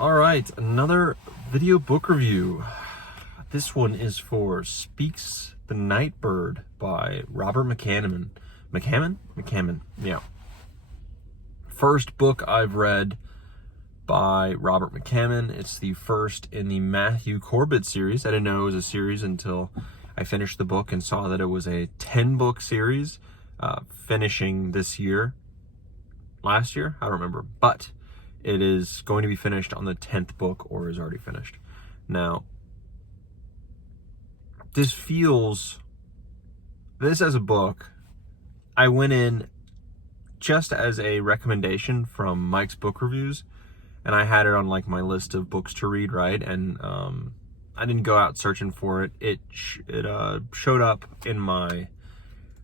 All right, another video book review. This one is for Speaks the Nightbird by Robert McCammon. McCammon, yeah. First book I've read by Robert McCammon. It's the first in the Matthew Corbett series. I didn't know it was a series until I finished the book and saw that it was a 10-book series, finishing this year. Last year? I don't remember. But it is going to be finished on the 10th book, or is already finished. Now, this as a book, I went in just as a recommendation from Mike's book reviews, and I had it on like my list of books to read, right? And I didn't go out searching for it. It showed up in my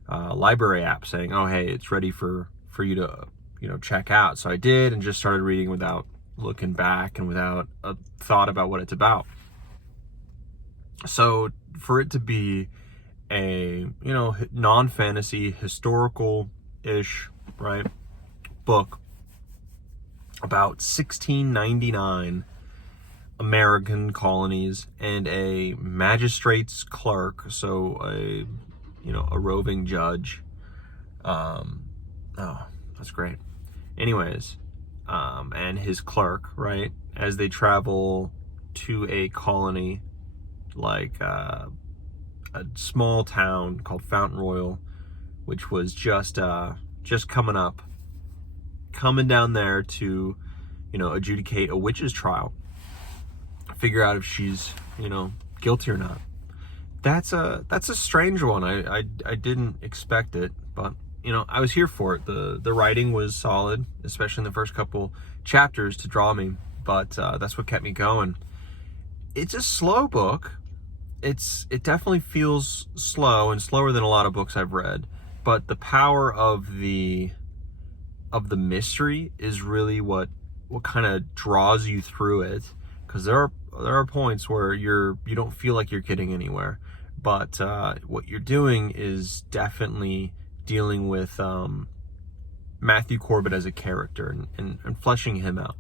library app saying, "Oh, hey, it's ready for you to check out." So I did, and just started reading without looking back and without a thought about what it's about. So for it to be a non-fantasy, historical-ish, right, book about 1699 American colonies and a magistrate's clerk, so a roving judge. Oh, that's great. Anyways, and his clerk, right, as they travel to a colony like a small town called Fountain Royal, which was just coming down there to adjudicate a witch's trial, figure out if she's guilty or not. That's a strange one. I didn't expect it, but I was here for it. The writing was solid, especially in the first couple chapters to draw me, but that's what kept me going. It's a slow book. It definitely feels slow, and slower than a lot of books I've read, but the power of the mystery is really what kind of draws you through it, because there are points where you don't feel like you're getting anywhere, but what you're doing is definitely dealing with Matthew Corbett as a character and fleshing him out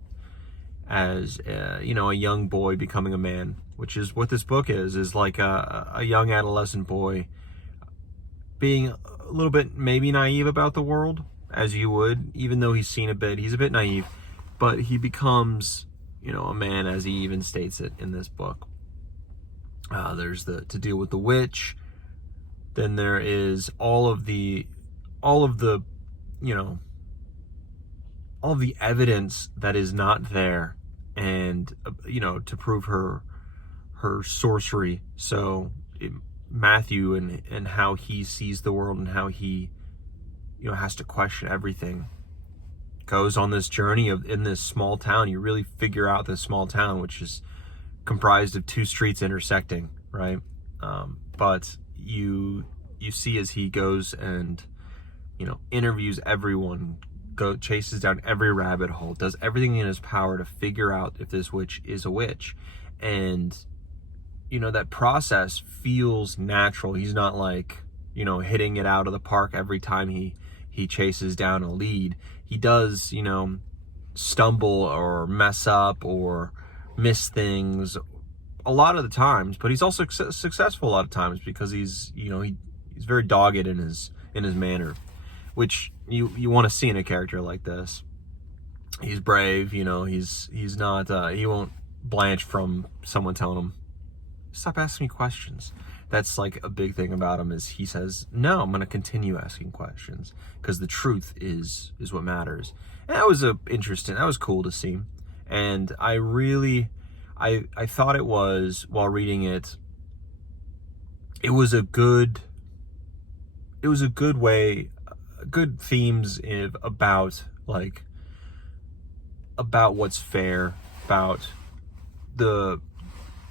as a young boy becoming a man, which is what this book is like a young adolescent boy being a little bit maybe naive about the world, as you would, even though he's a bit naive, but he becomes a man, as he even states it in this book. There's to deal with the witch. Then there is all of the evidence that is not there, and to prove her sorcery. So Matthew and how he sees the world, and how he has to question everything, goes on this journey in this small town. You really figure out this small town, which is comprised of two streets intersecting, right? But you see as he goes and interviews everyone, chases down every rabbit hole, does everything in his power to figure out if this witch is a witch. And that process feels natural. He's not like hitting it out of the park every time he chases down a lead. He does stumble or mess up or miss things a lot of the times, but he's also successful a lot of times, because he's very dogged in his manner, which you want to see in a character like this. He's brave, he's not he won't blanch from someone telling him, "Stop asking me questions." That's like a big thing about him, is he says, "No, I'm going to continue asking questions, because the truth is what matters." And that was that was cool to see. And I thought it was, while reading it, it was a good way, good themes about what's fair, about the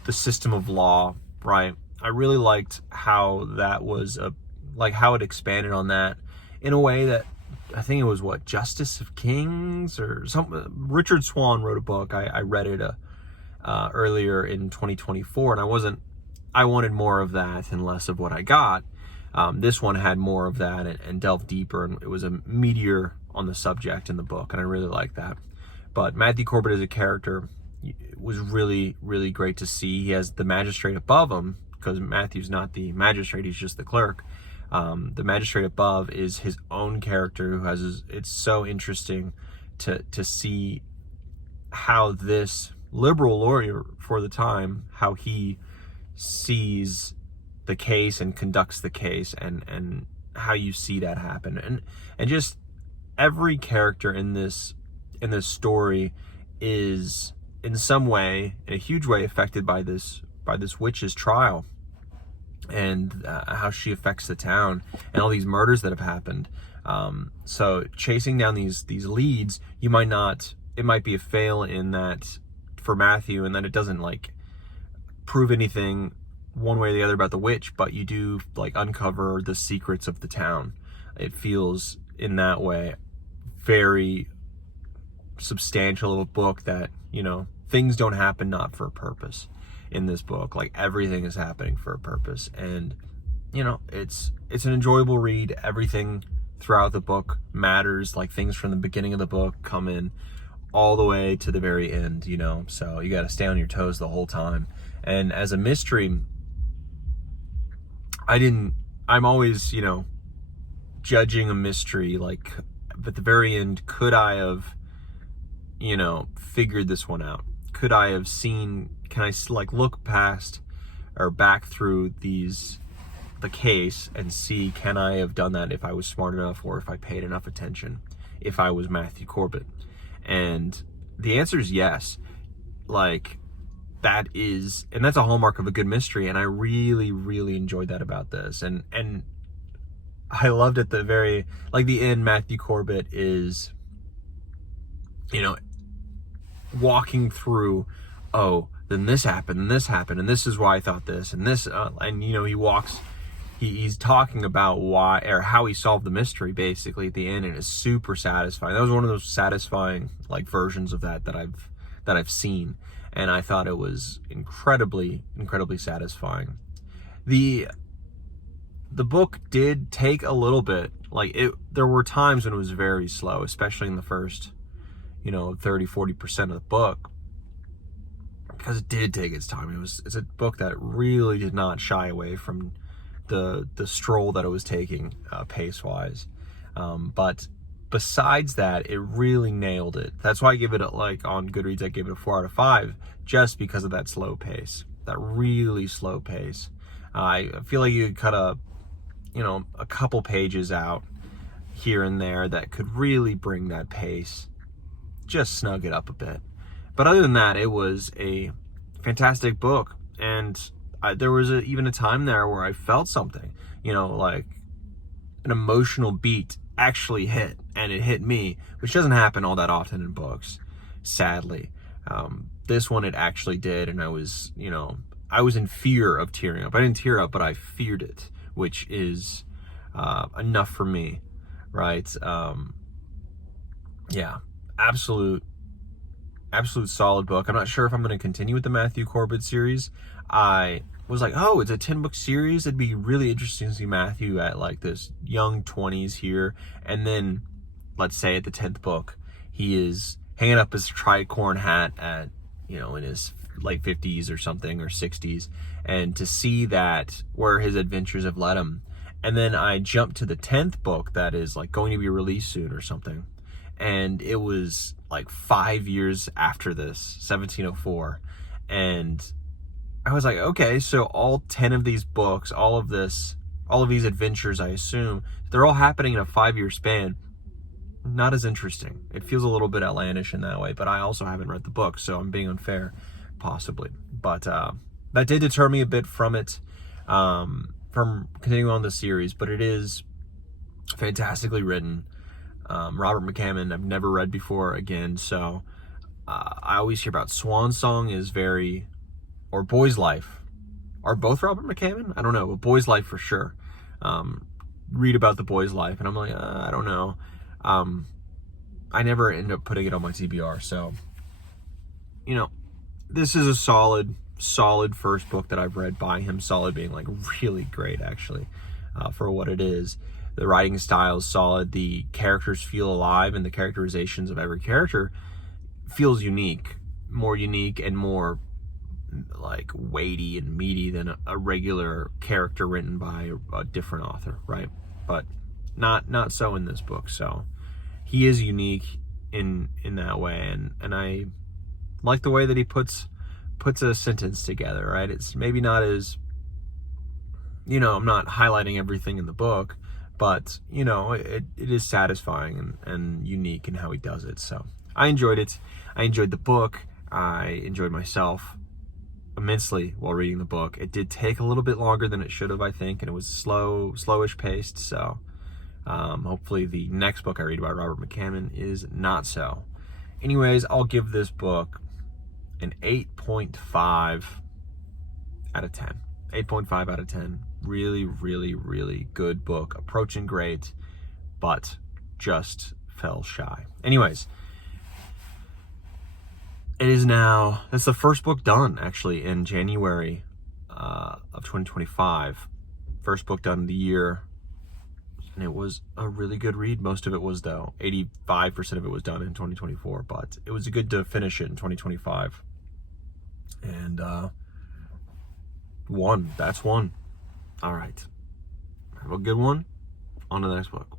system of law, right? I really liked how that was how it expanded on that in a way that, I think it was Justice of Kings or something. Richard Swan wrote a book. I read it earlier in 2024, and I wanted more of that and less of what I got. This one had more of that and delved deeper, and it was a meteor on the subject in the book, and I really like that. But Matthew Corbett as a character it was really, really great to see. He has the magistrate above him, because Matthew's not the magistrate, he's just the clerk. The magistrate above is his own character who has it's so interesting to see how this liberal lawyer for the time, how he sees the case and conducts the case, and how you see that happen, and just every character in this story is in some way, in a huge way, affected by this witch's trial, and how she affects the town and all these murders that have happened. So chasing down these leads, it might be a fail in that for Matthew, and that it doesn't like prove anything one way or the other about the witch, but you do like uncover the secrets of the town. It feels in that way very substantial of a book, that, you know, things don't happen not for a purpose in this book. Like, everything is happening for a purpose, and, you know, it's an enjoyable read. Everything throughout the book matters. Like, things from the beginning of the book come in all the way to the very end, you know, so you got to stay on your toes the whole time. And as a mystery, I'm always, you know, judging a mystery, like, at the very end, could I have, you know, figured this one out? Could I have can I like look past or back through the case and see, can I have done that if I was smart enough, or if I paid enough attention, if I was Matthew Corbett? And the answer is yes. Like, that's a hallmark of a good mystery, and I really, really enjoyed that about this. And I loved at the end, Matthew Corbett is, you know, walking through, oh, then this happened, and this happened, and this is why I thought this, and this, and, you know, he's talking about why, or how he solved the mystery, basically, at the end, and it's super satisfying. That was one of those satisfying, like, versions of that I've seen, and I thought it was incredibly, incredibly satisfying. The book did take a little bit, like, there were times when it was very slow, especially in the first, you know, 30-40% of the book, because it did take its time. It's a book that really did not shy away from the stroll that it was taking, pace-wise. But besides that, it really nailed it. That's why I give it on Goodreads, I gave it a 4 out of 5, just because of that slow pace, that really slow pace. I feel like you could cut a couple pages out here and there that could really bring that pace, just snug it up a bit. But other than that, it was a fantastic book, and there was even a time there where I felt something, you know, like an emotional beat actually hit, and it hit me, which doesn't happen all that often in books, sadly. This one, it actually did, and I was in fear of tearing up. I didn't tear up, but I feared it, which is enough for me, right? Yeah, absolute solid book. I'm not sure if I'm going to continue with the Matthew Corbett series. I was like, oh, it's a 10-book series. It'd be really interesting to see Matthew at like this young 20s here, and then let's say at the 10th book, he is hanging up his tricorn hat at, you know, in his late 50s or something, or 60s, and to see that where his adventures have led him. And then I jumped to the 10th book that is like going to be released soon or something, and it was like 5 years after this, 1704, and I was like, okay, so all 10 of these books, all of these adventures, I assume, they're all happening in a 5-year span. Not as interesting. It feels a little bit outlandish in that way, but I also haven't read the book, so I'm being unfair, possibly. But that did deter me a bit from it, from continuing on the series, but it is fantastically written. Robert McCammon, I've never read before again, so I always hear about Swan Song or Boy's Life. Are both Robert McCammon? I don't know, but Boy's Life for sure. Read about the Boy's Life, and I'm like, I don't know. I never end up putting it on my TBR, so, you know, this is a solid first book that I've read by him. Solid being like really great, actually, for what it is. The writing style is solid. The characters feel alive, and the characterizations of every character feels unique. more unique and more like weighty and meaty than a regular character written by a different author, right? But not so in this book. So he is unique in that way, and I like the way that he puts a sentence together, right? It's maybe not as, I'm not highlighting everything in the book, but it is satisfying and unique in how he does it. So I enjoyed it. I enjoyed the book. I enjoyed myself immensely while reading the book. It did take a little bit longer than it should have, I think, and it was slowish paced. So hopefully the next book I read by Robert McCammon is not so. Anyways, I'll give this book an 8.5 out of 10. 8.5 out of 10. Really, really, really good book. Approaching great, but just fell shy. Anyways, that's the first book done, actually, in January of 2025. First book done of the year. And it was a really good read. Most of it was, though. 85% of it was done in 2024, but it was good to finish it in 2025. And that's one. All right. Have a good one. On to the next book.